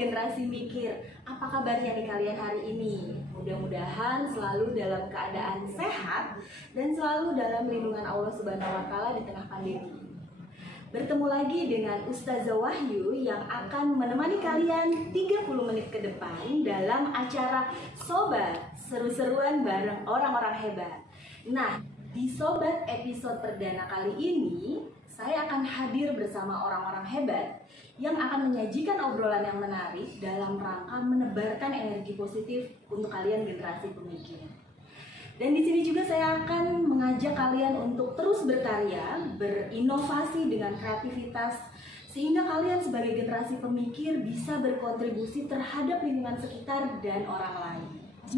Generasi Mikir. Apa kabarnya nih kalian hari ini? Mudah-mudahan selalu dalam keadaan sehat dan selalu dalam lindungan Allah Subhanahu wa Ta'ala di tengah pandemi. Bertemu lagi dengan Ustazah Wahyu yang akan menemani kalian 30 menit ke depan dalam acara Sobat, seru-seruan bareng orang-orang hebat. Nah, di Sobat episode perdana kali ini, saya akan hadir bersama orang-orang hebat yang akan menyajikan obrolan yang menarik dalam rangka menebarkan energi positif untuk kalian generasi pemikir. Dan di sini juga saya akan mengajak kalian untuk terus berkarya, berinovasi dengan kreativitas, sehingga kalian sebagai generasi pemikir bisa berkontribusi terhadap lingkungan sekitar dan orang lain.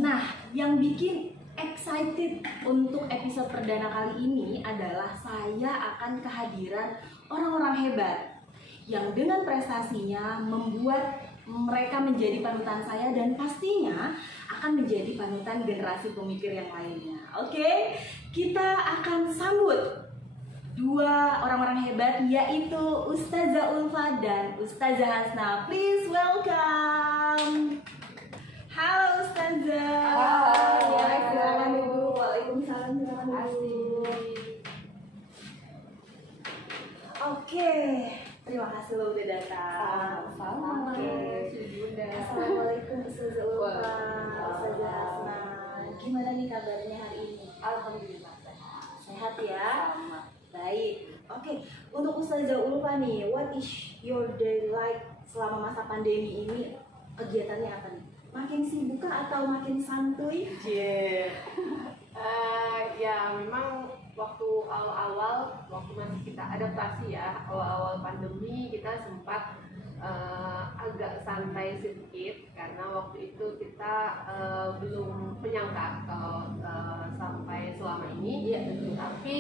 Nah, yang bikin excited untuk episode perdana kali ini adalah saya akan kehadiran orang-orang hebat yang dengan prestasinya membuat mereka menjadi panutan saya dan pastinya akan menjadi panutan generasi pemikir yang lainnya. Oke, kita akan sambut dua orang-orang hebat, yaitu Ustazah Ulfa dan Ustazah Hasna. Please welcome. Halo Ustazah. Halo. Ya, silakan dulu. Waalaikumsalam, silakan dulu. Oke, terima kasih lo udah datang. Sama-sama. Oke. Assalamualaikum Ustazah Ulfa, Ustazah Hasna. Gimana nih kabarnya hari ini? Alhamdulillah sehat. Sehat ya? Sama. Baik. Oke, untuk Ustazah Ulfa nih, what is your day like selama masa pandemi ini? Kegiatannya apa nih? Makin sibuk kah atau makin santuy? Ya memang waktu awal-awal, waktu masih kita adaptasi ya, awal-awal pandemi kita sempat agak santai sedikit karena waktu itu kita belum menyangka kalau sampai selama ini. Iya, betul. Tapi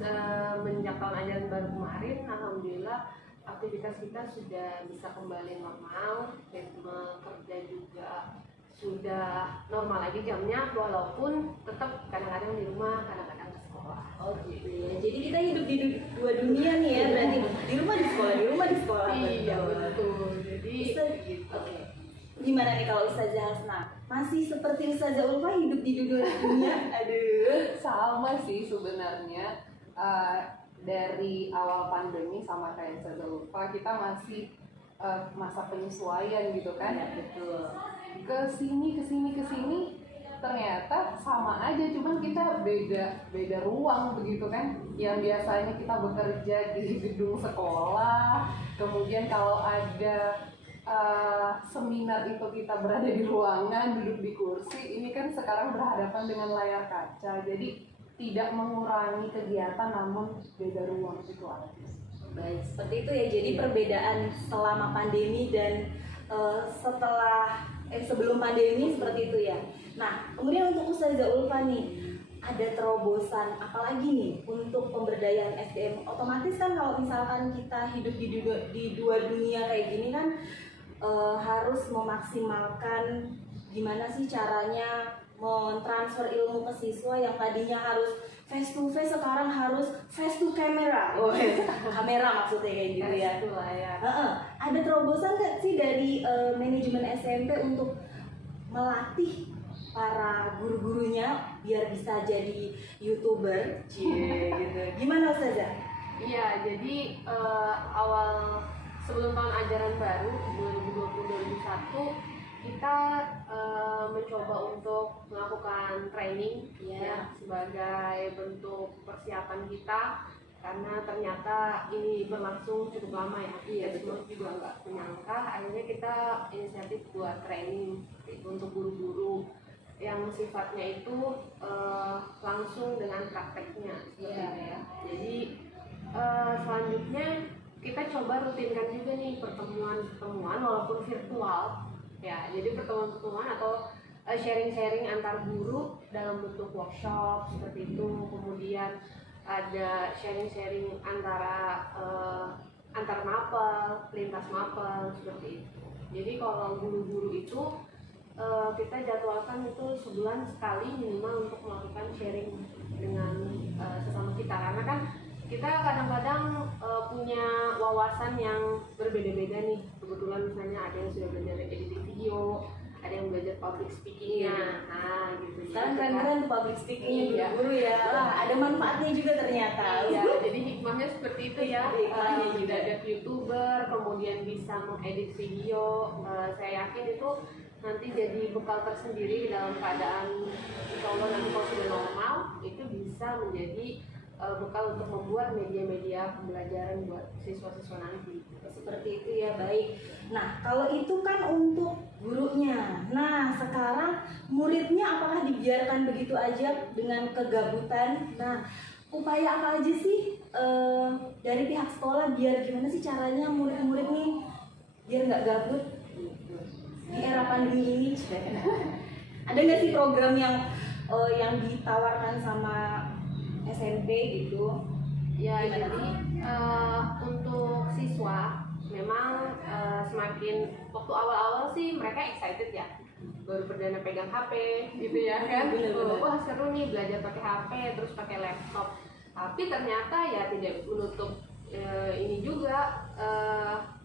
semenjak tahun ajaran baru kemarin, alhamdulillah aktivitas kita sudah bisa kembali normal, ritme kerja juga sudah normal lagi jamnya, walaupun tetap kadang-kadang di rumah, kadang-kadang ke sekolah. Oh gitu ya. Jadi kita hidup di dua dunia nih ya, berarti di rumah di sekolah, di rumah di sekolah. Iya betul. Jadi gitu. Oke. Gimana nih kalau Ustazah Hasna? Masih seperti Ustazah Ulfa hidup di dua dunia? Aduh. Sama sih sebenarnya. Dari awal pandemi sama kayak Ustazah Ulfa, kita masih masa penyesuaian gitu kan. Ya, betul. Kesini ternyata sama aja, cuman kita beda ruang begitu kan. Yang biasanya kita bekerja di gedung sekolah, kemudian kalau ada seminar itu kita berada di ruangan, duduk di kursi. Ini kan sekarang berhadapan dengan layar kaca, jadi tidak mengurangi kegiatan namun beda ruang itu aja. Baik, seperti itu ya. Jadi perbedaan selama pandemi dan sebelum pandemi seperti itu ya. Nah, kemudian untuk Ustazah Ulfa nih, ada terobosan apalagi nih untuk pemberdayaan SDM? Otomatis kan kalau misalkan kita hidup di dua dunia kayak gini kan harus memaksimalkan gimana sih caranya mentransfer ilmu ke siswa yang tadinya harus face to face, sekarang harus face to camera. Oh, kamera maksudnya kayak gitu ya. Itulah ya. Ada terobosan nggak sih dari manajemen SMP untuk melatih para guru-gurunya biar bisa jadi YouTuber? Gitu. Gimana Ustazah? Iya, jadi awal sebelum tahun ajaran baru 2020-2021 kita mencoba untuk melakukan training ya sebagai bentuk persiapan kita, karena ternyata ini berlangsung cukup lama ya. Kita semua juga nggak menyangka, akhirnya kita inisiatif buat training untuk guru-guru yang sifatnya itu langsung dengan prakteknya ya. Jadi selanjutnya kita coba rutinkan juga nih pertemuan walaupun virtual ya. Jadi pertemuan atau sharing-sharing antar guru dalam bentuk workshop seperti itu. Kemudian ada sharing-sharing antara antar mapel, lintas mapel seperti itu. Jadi kalau guru-guru itu kita jadwalkan itu sebulan sekali minimal untuk melakukan sharing dengan sesama kita, karena kan kita kadang-kadang punya wawasan yang berbeda-beda nih. Kebetulan misalnya ada yang sudah belajar editing video, ada yang belajar public speakingnya, nah gitu. Sekarang keren-keren tuh public speakingnya Iya. guru ya. Lah, ada manfaatnya juga ternyata. Iya, jadi hikmahnya seperti itu ya. Hikmahnya juga. Mendadak YouTuber, kemudian bisa mengedit video. Saya yakin itu nanti jadi bekal tersendiri dalam keadaan insya Allah nanti kalau sudah normal, itu bisa menjadi bekal untuk membuat media-media pembelajaran buat siswa-siswa nanti. Seperti itu ya, baik. Nah, kalau itu kan untuk gurunya. Nah, sekarang muridnya apakah dibiarkan begitu aja dengan kegabutan? Nah, upaya apa aja sih dari pihak sekolah biar gimana sih caranya murid-murid nih biar nggak gabut di era pandemi ini? Ada nggak sih program yang ditawarkan sama SMP gitu? Ya, Gimana? jadi untuk siswa memang semakin waktu awal-awal sih mereka excited ya, baru perdana pegang HP gitu ya kan. Bener-bener. Wah seru nih belajar pakai HP terus pakai laptop, tapi ternyata ya tidak menutup ini juga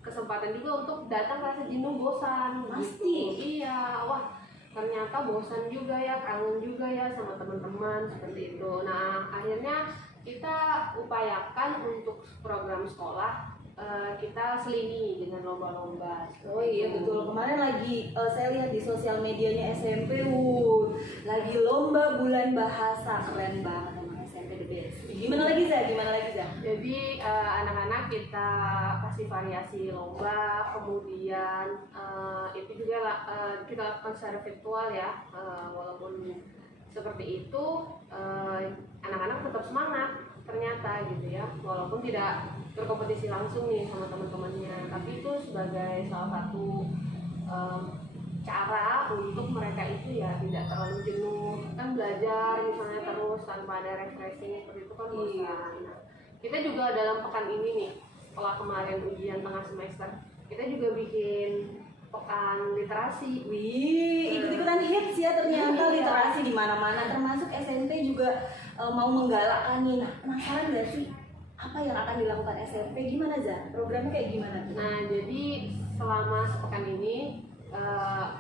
kesempatan juga untuk datang rasa jenuh, bosan Pasti. gitu. Iya, wah ternyata bosan juga ya, kangen juga ya sama teman-teman seperti itu. Nah akhirnya kita upayakan untuk program sekolah kita selingi dengan lomba-lomba. Oh iya betul, kemarin lagi saya lihat di sosial medianya SMP, lagi lomba bulan bahasa, keren banget emang SMP the best. Gimana lagi Zah? Jadi anak-anak kita kasih variasi lomba, kemudian itu juga kita lakukan secara virtual ya, walaupun seperti itu anak-anak tetap semangat ternyata gitu ya, walaupun tidak berkompetisi langsung nih sama teman-temannya, tapi itu sebagai salah satu cara untuk mereka itu ya tidak terlalu jenuh kan, belajar misalnya terus tanpa ada refreshing seperti itu kan bosan. Nah, kita juga dalam pekan ini nih setelah kemarin ujian tengah semester kita juga bikin pekan literasi. Wih, ikut-ikutan hits ya ternyata literasi di mana-mana, termasuk SMP juga mau menggalakkan nih. Nah, penasaran nggak sih apa yang akan dilakukan SMP? Gimana Zah? Programnya kayak gimana? Nah, jadi selama sepekan ini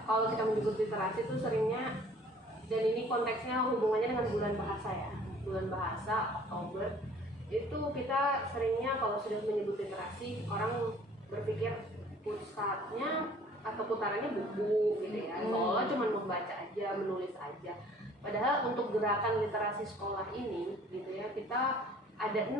kalau kita menyebut literasi itu seringnya, dan ini konteksnya hubungannya dengan bulan bahasa ya, bulan bahasa Oktober itu kita seringnya kalau sudah menyebut literasi orang berpikir pusatnya atau putarannya buku gitu ya, soalnya cuma membaca aja, menulis aja. Padahal untuk gerakan literasi sekolah ini gitu ya, kita ada 6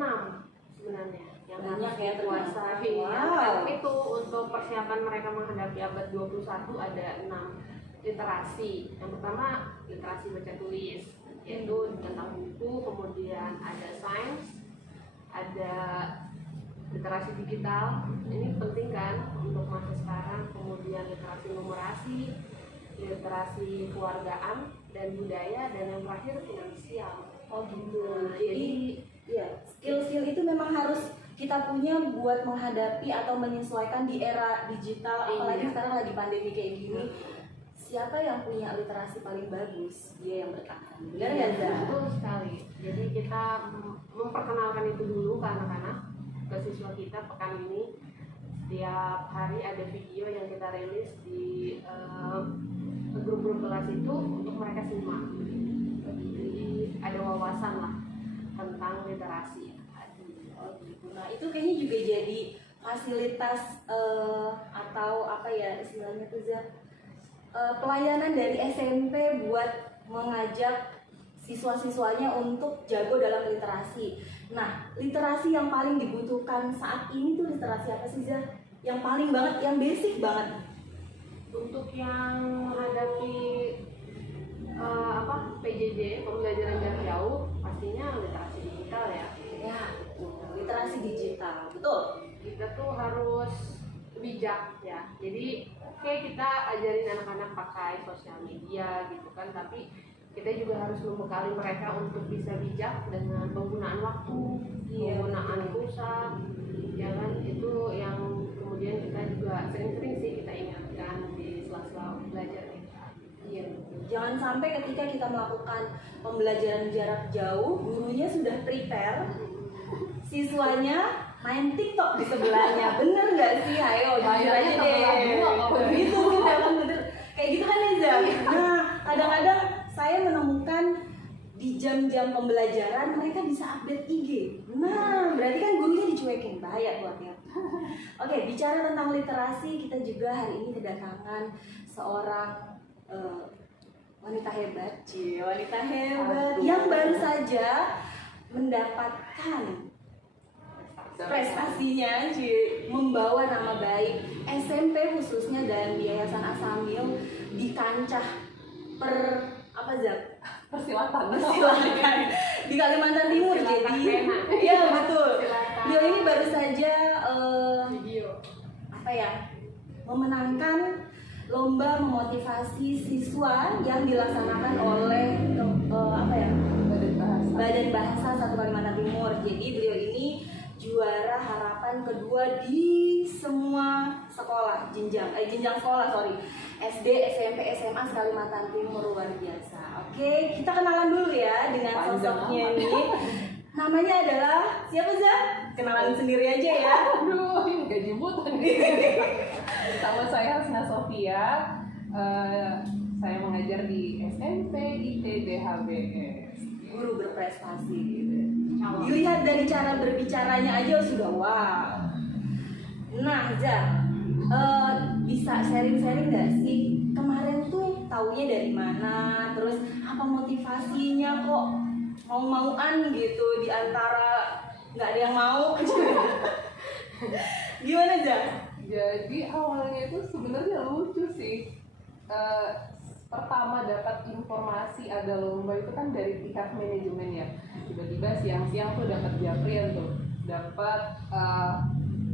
sebenarnya yang Banyak harus ya dikuasai. ternyata. Wow. Itu untuk persiapan mereka menghadapi abad 21 ada 6 literasi. Yang pertama literasi baca tulis, yaitu tentang buku, kemudian ada sains, ada literasi digital, ini penting kan untuk masa sekarang, kemudian literasi numerasi, literasi keluargaan dan budaya, dan yang terakhir finansial. Oh gitu. Nah, Jadi ya skill-skill itu memang harus kita punya buat menghadapi atau menyesuaikan di era digital, apalagi Iya. sekarang lagi pandemi kayak gini. Siapa yang punya literasi paling bagus, dia yang bertahan. Benar nggak Zah? Betul sekali. Jadi kita memperkenalkan itu dulu ke anak-anak, ke siswa kita pekan ini. Setiap hari ada video yang kita rilis di grup-grup kelas itu untuk mereka simak. Jadi ada wawasan lah tentang literasi. Oh gitu. Nah itu kayaknya juga jadi fasilitas atau apa ya istilahnya tuh Zah, pelayanan dari SMP buat mengajak siswa-siswanya untuk jago dalam literasi. Nah, literasi yang paling dibutuhkan saat ini tuh literasi apa sih Zah? Yang paling banget, yang basic banget. Untuk yang menghadapi PJJ, pembelajaran jarak jauh, pastinya literasi digital ya. Ya, literasi digital, betul. Kita tuh harus bijak ya. Jadi kita ajarin anak-anak pakai sosial media gitu kan, tapi kita juga harus membekali mereka untuk bisa bijak dengan penggunaan waktu, penggunaan pulsa, ya kan, itu yang kemudian kita juga sering-sering sih kita ingatkan di sela-sela belajar kita. Iya. Jangan sampai ketika kita melakukan pembelajaran jarak jauh, gurunya sudah prepare, siswanya main TikTok di sebelahnya. Bener nggak sih? Ayo jujur aja deh. Gitu sih bener. Kayak gitu kan Neza. Nah, kadang-kadang saya menemukan di jam-jam pembelajaran mereka bisa update IG. Nah, berarti kan gurunya dicuekin, bahaya tuh artinya. Oke, bicara tentang literasi, kita juga hari ini kedatangan seorang wanita hebat, wanita hebat yang baru saja mendapatkan prestasinya, membawa nama baik SMP khususnya dan di Yayasan As-Samil di kancah persilatan di Kalimantan Timur. Jadi ya betul, dia ini baru saja memenangkan lomba memotivasi siswa yang dilaksanakan oleh Badan Bahasa 1 Kalimantan Timur. Jadi beliau ini juara harapan kedua di semua sekolah jenjang sekolah SD, SMP, SMA Kalimantan Timur. Luar biasa. Oke, kita kenalan dulu ya dengan sosoknya ini. Namanya adalah siapa Zah? Kenalan sendiri aja ya. Aduh, ini gak jemputan. Nama saya Hasna Sofia. Saya mengajar di SMP ITB-HBS. Guru berprestasi gitu. Dilihat dari cara berbicaranya aja sudah wow. Nah, Zah, bisa sharing-sharing nggak sih kemarin tuh taunya dari mana? Terus apa motivasinya kok mau-mauan gitu di antara nggak ada yang mau? Gimana Zah? Jadi awalnya itu sebenarnya lucu sih. Pertama dapat informasi ada lomba itu kan dari pihak manajemen ya. Tiba-tiba siang-siang tuh dapat japrian tuh, dapat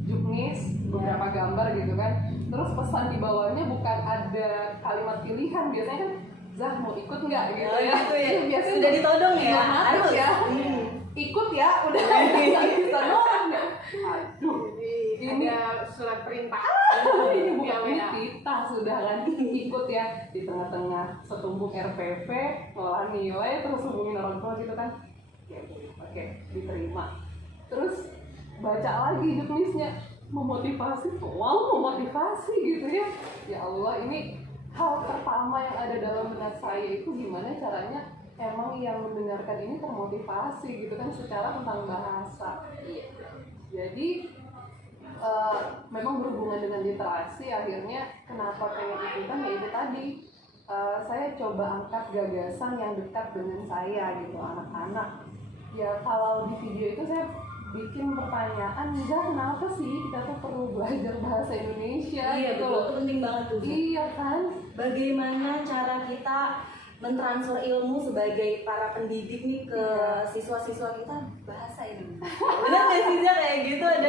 juknis beberapa gambar gitu kan. Terus pesan di bawahnya bukan ada kalimat pilihan, biasanya kan Zah mau ikut nggak gitu ya. Biasanya sudah ditodong ya. Harus ya. Ikut ya, udah bisa doang. Aduh, ini ada surat perintah. Ini bukan kita sudah kan ikut ya di tengah-tengah setumpuk RPP, ngolah nilai, terus hubungin orang tua gitu kan. Oke, diterima. Terus baca lagi juknisnya, memotivasi gitu ya. Ya Allah, ini hal pertama yang ada dalam benak saya itu gimana caranya emang yang mendengarkan ini termotivasi gitu kan secara tentang bahasa. Jadi memang berhubungan dengan literasi, akhirnya kenapa pengen ikutan ya itu tadi. Saya coba angkat gagasan yang dekat dengan saya gitu, anak-anak. Ya kalau di video itu saya bikin pertanyaan, kenapa sih kita tuh perlu belajar bahasa Indonesia? Iya gitu betul, itu penting banget tuh. Iya kan? Bagaimana cara kita mentransfer ilmu sebagai para pendidik nih ke siswa-siswa kita bahasa Indonesia. Benar nggak sih Zah kayak gitu, ada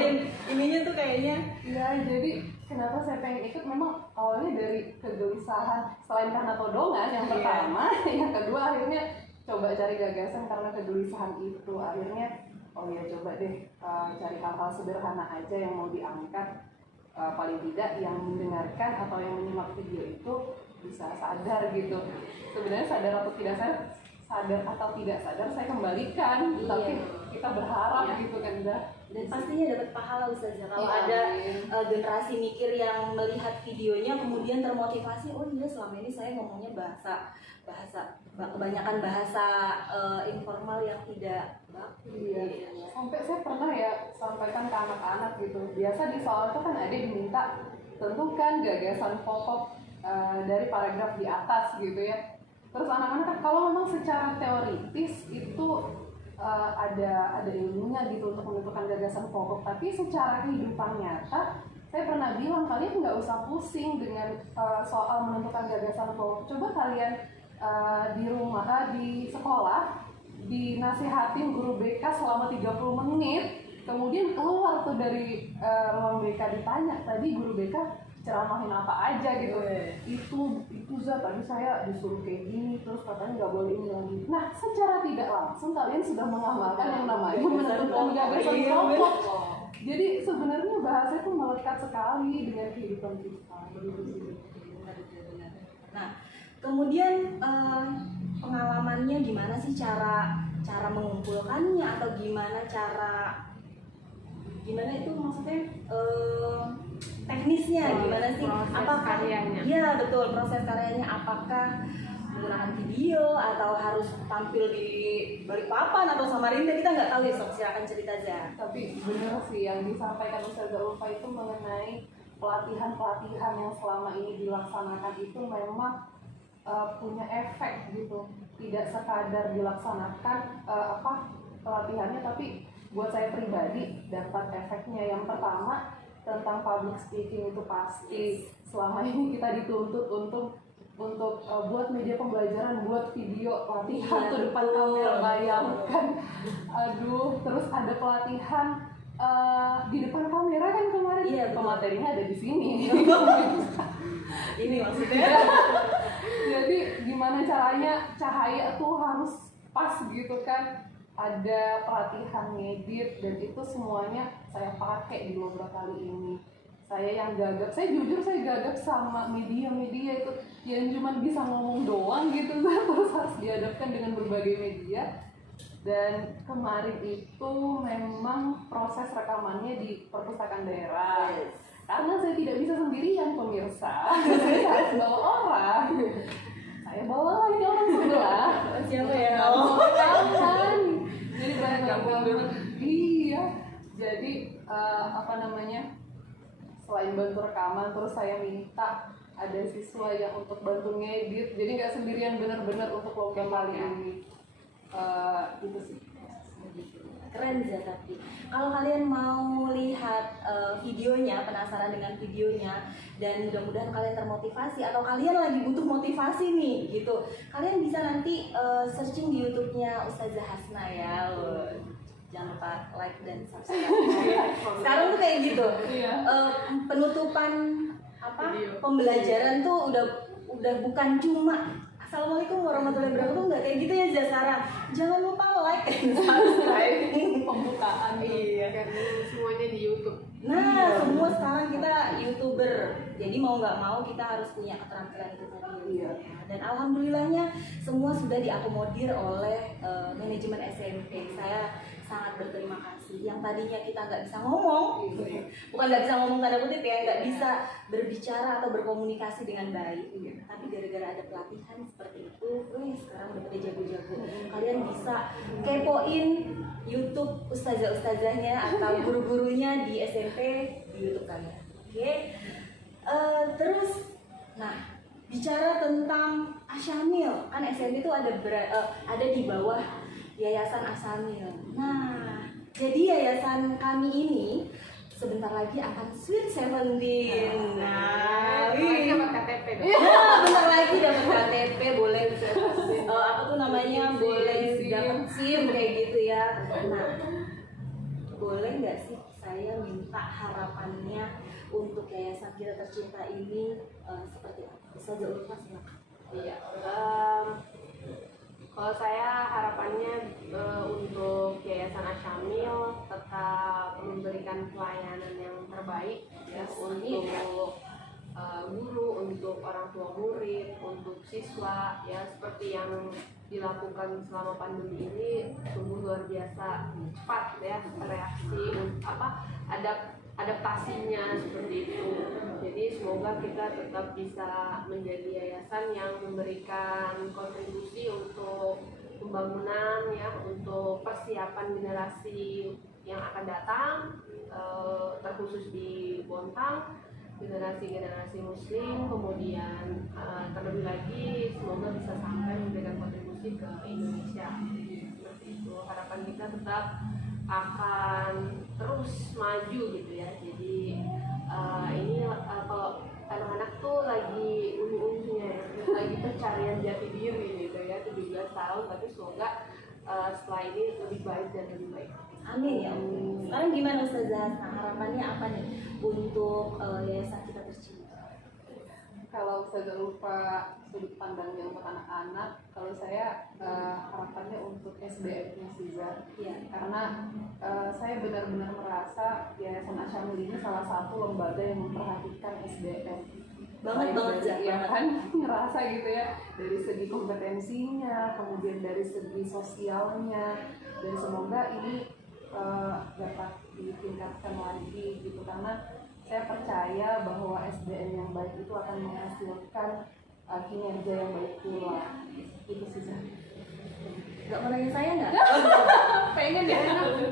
ininya tuh kayaknya. Ya jadi kenapa saya pengen ikut memang awalnya dari kegelisahan, selain karena todongan yang pertama, yang kedua akhirnya coba cari gagasan karena kegelisahan itu. Akhirnya oh ya coba deh cari hal-hal sederhana aja yang mau diangkat, paling tidak yang mendengarkan atau yang menyimak video itu bisa sadar gitu. Sebenarnya sadar atau tidak sadar saya kembalikan, tapi kita berharap gitu kan Zah. Dan pastinya dapat pahala Ustazah kalau ada generasi mikir yang melihat videonya kemudian termotivasi, oh iya selama ini saya ngomongnya bahasa kebanyakan bahasa informal yang tidak baku. Sampai saya pernah ya sampaikan ke anak-anak gitu, biasa di soal itu kan ada diminta tentukan gagasan pokok dari paragraf di atas gitu ya. Terus anak-anak kan kalau memang secara teoritis itu ada ilmunya gitu untuk menentukan gagasan pokok, tapi secara kehidupan nyata saya pernah bilang kalian nggak usah pusing dengan soal menentukan gagasan pokok. Coba kalian di rumah, di sekolah dinasihatin guru BK selama 30 menit, kemudian keluar tuh dari ruang BK ditanya tadi guru BK ceramahin apa aja gitu. Itu Zah tadi saya disuruh kayak gini, terus katanya nggak boleh ini lagi. Nah secara tidak langsung kalian sudah mengamalkan yang namanya menentukan gagasan pokok. Jadi sebenarnya bahasa itu melekat sekali dengan kehidupan kita. Nah kemudian pengalamannya gimana sih cara mengumpulkannya atau gimana cara gimana sih proses apakah karyanya. iya betul, proses karyanya apakah menggunakan video atau harus tampil di Balikpapan atau Samarinda, kita nggak tahu ya Sob, silakan cerita aja. Tapi benar sih yang disampaikan Ustazah Ulfa itu mengenai pelatihan-pelatihan yang selama ini dilaksanakan itu memang punya efek gitu. Tidak sekadar dilaksanakan pelatihannya, tapi buat saya pribadi dapat efeknya. Yang pertama tentang public speaking itu pasti selama ini kita dituntut untuk buat media pembelajaran, buat video pelatihan tuh depan kamera, bayangkan. Aduh, terus ada pelatihan di depan kamera kan kemarin. Iya, materinya ada di sini. Ini maksudnya Jadi gimana caranya cahaya tuh harus pas gitu kan. Ada pelatihan ngedit dan itu semuanya saya pakai di beberapa kali ini. Saya yang gagap, saya jujur saya gagap sama media-media itu yang cuma bisa ngomong doang gitu terus harus dihadapkan dengan berbagai media. Dan kemarin itu memang proses rekamannya di perpustakaan daerah. Karena saya tidak bisa sendirian pemirsa, saya harus bawa orang. Saya bawa lagi orang sebelah. siapa ya? Rekaman. Jadi banyak. Iya. Jadi selain bantu rekaman, terus saya minta ada siswa yang untuk bantu ngedit. Jadi nggak sendirian, benar-benar untuk lomba kali ini. Itu sih. Keren ya. Tapi kalau kalian mau lihat videonya, penasaran dengan videonya, dan mudah-mudahan kalian termotivasi atau kalian lagi butuh motivasi nih gitu, kalian bisa nanti searching di YouTube-nya Ustazah Hasna ya. Jangan lupa like dan subscribe. Sekarang tuh kayak gitu. Penutupan pembelajaran tuh udah bukan cuma Assalamualaikum warahmatullahi wabarakatuh, nggak kayak gitu ya Jasara. Jangan lupa like dan subscribe. Pembukaan. Iya. Karena semuanya di YouTube. Nah, semua sekarang kita YouTuber. Jadi mau nggak mau kita harus punya keterampilan itu tadi. Iya. Dan alhamdulillahnya semua sudah diakomodir oleh manajemen SMP. Saya sangat berterima kasih. Yang tadinya kita nggak bisa ngomong, bukan nggak bisa ngomong tanda kutip ya, nggak bisa berbicara atau berkomunikasi dengan baik. Tapi gara-gara ada pelatihan seperti itu, sekarang udah pada jago-jago. Kalian bisa kepoin YouTube ustazah-ustazahnya atau guru-gurunya di SMP di YouTube kalian. Oke. Terus, nah bicara tentang Asyamil, kan SMP itu ada di bawah Yayasan Asyamil. Nah, jadi yayasan kami ini sebentar lagi akan Sweet 17. Nah, Dapat KTP dong. bentar lagi dapat KTP, boleh apa tuh namanya, boleh dapat SIM kayak gitu ya. Nah, boleh nggak sih saya minta harapannya untuk yayasan kita tercinta ini seperti apa? Bisa jauh Ulfa, silakan. Iya. Kalau saya harapannya untuk Yayasan Asyamil tetap memberikan pelayanan yang terbaik ya untuk guru, untuk orang tua murid, untuk siswa ya, seperti yang dilakukan selama pandemi ini sungguh luar biasa cepat ya reaksi adaptasinya seperti itu. Jadi semoga kita tetap bisa menjadi yayasan yang memberikan kontribusi untuk pembangunan ya, untuk persiapan generasi yang akan datang, terkhusus di Bontang, generasi muslim, kemudian terlebih lagi semoga bisa sampai memberikan kontribusi ke Indonesia. Seperti itu harapan kita, tetap akan terus maju gitu ya. Jadi ini kalau anak-anak tuh lagi unyu-unyunya ya, lagi pencarian jati diri gitu ya, 17 tahun, tapi semoga setelah ini lebih baik dan lebih baik. Amin ya. Sekarang gimana Ustazah? Nah, harapannya apa nih untuk yayasan kita tercinta? Kalau saya lupa sudut pandangnya untuk anak-anak, kalau saya harapannya untuk SDM-nya Siza. Ya. Karena saya benar-benar merasa Yayasan Asyamil ini salah satu lembaga yang memperhatikan SDM. Banget ya kan, ngerasa gitu ya, dari segi kompetensinya, kemudian dari segi sosialnya, dan semoga ini dapat ditingkatkan lagi gitu, karena saya percaya bahwa SDM yang baik itu akan menghasilkan kinerja yang baik pula. Itu sih Zah. Nggak mau nanya saya nggak? Pengen ya?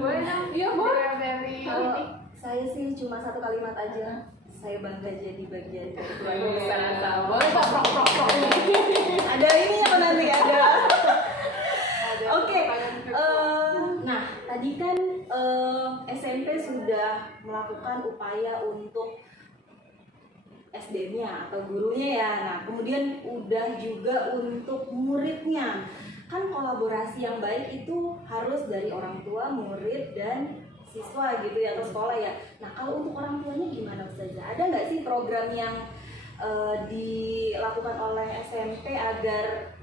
Boleh dong. Iya boleh. Dari Kalau ini. saya sih cuma satu kalimat aja. Saya bangga jadi bagian dari keluarga Iya. besar Asal. Boleh Pak, prok. Ada ini apa nanti ada? Ada Oke. pertanyaan Nah tadi kan SMP sudah melakukan upaya untuk SDM-nya atau gurunya ya. Nah kemudian udah juga untuk muridnya. Kan kolaborasi yang baik itu harus dari orang tua, murid, dan siswa gitu ya, atau sekolah ya. Nah kalau untuk orang tuanya gimana Ustazah? Ada nggak sih program yang dilakukan oleh SMP agar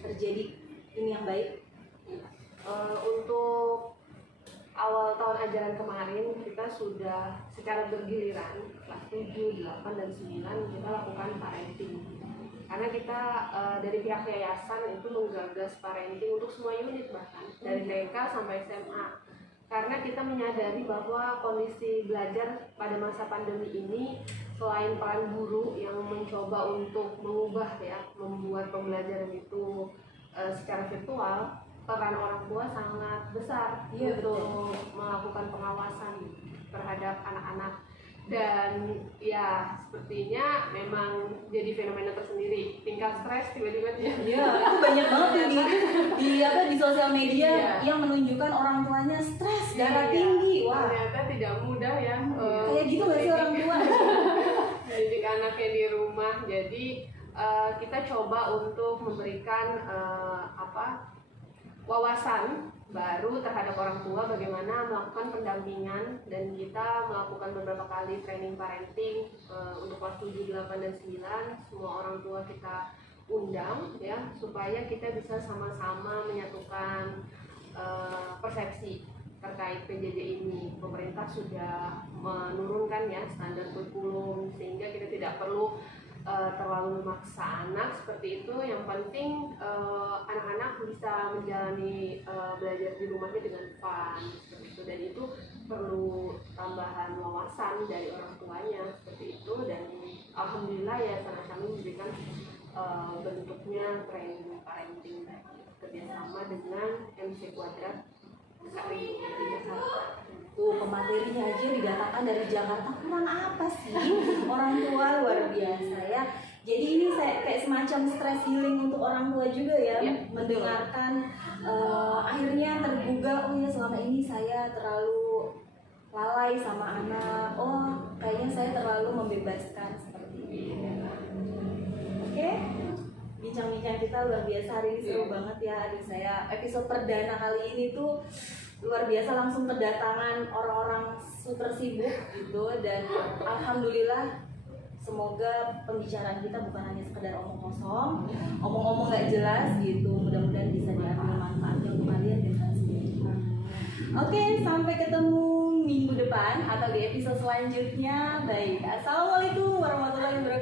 terjadi ini yang baik? Untuk awal tahun ajaran kemarin kita sudah secara bergiliran kelas 7, 8, dan 9 kita lakukan parenting. Karena kita dari pihak yayasan itu menggagas parenting untuk semua unit, bahkan dari TK sampai SMA. Karena kita menyadari bahwa kondisi belajar pada masa pandemi ini selain peran guru yang mencoba untuk mengubah ya, membuat pembelajaran itu secara virtual, peran orang tua sangat besar Iya, untuk melakukan pengawasan terhadap anak-anak. Dan ya sepertinya memang jadi fenomena tersendiri, tingkat stres tiba-tiba dia Iya, itu banyak banget tuh di sosial media Iya. yang menunjukkan orang tuanya stres, darah Iya, tinggi. Wah, ternyata tidak mudah ya kayak gitu nggak sih orang tua? mendidik anaknya di rumah. Jadi kita coba untuk memberikan wawasan baru terhadap orang tua, bagaimana melakukan pendampingan, dan kita melakukan beberapa kali training parenting untuk kelas 7, 8, dan 9. Semua orang tua kita undang ya, supaya kita bisa sama-sama menyatukan persepsi terkait PJJ ini. Pemerintah sudah menurunkan ya standar kurikulum, sehingga kita tidak perlu terlalu memaksa anak seperti itu. Yang penting anak-anak bisa menjalani belajar di rumahnya dengan fun seperti itu, dan itu perlu tambahan wawasan dari orang tuanya seperti itu. Dan alhamdulillah ya kami memberikan bentuknya training parenting tadi, kerjasama dengan MC Kuadrat KRI di Jakarta. Tuh pematerinya aja didatangkan dari Jakarta, kurang apa sih? Orang tua luar biasa ya. Jadi ini saya kayak semacam stress healing untuk orang tua juga ya, Ya, mendengarkan akhirnya tergugah, oh ya selama ini saya terlalu lalai sama anak, oh kayaknya saya terlalu membebaskan seperti ini. Oke, bincang-bincang kita luar biasa hari ini, seru banget ya. Aduh, saya episode perdana kali ini tuh luar biasa, langsung kedatangan orang-orang super sibuk gitu, dan alhamdulillah semoga pembicaraan kita bukan hanya sekedar omong kosong, omong-omong nggak jelas gitu. Mudah-mudahan bisa diambil manfaatnya untuk kalian dan kalian sendiri. Oke, sampai ketemu minggu depan atau di episode selanjutnya. Baik, assalamualaikum warahmatullahi wabarakatuh.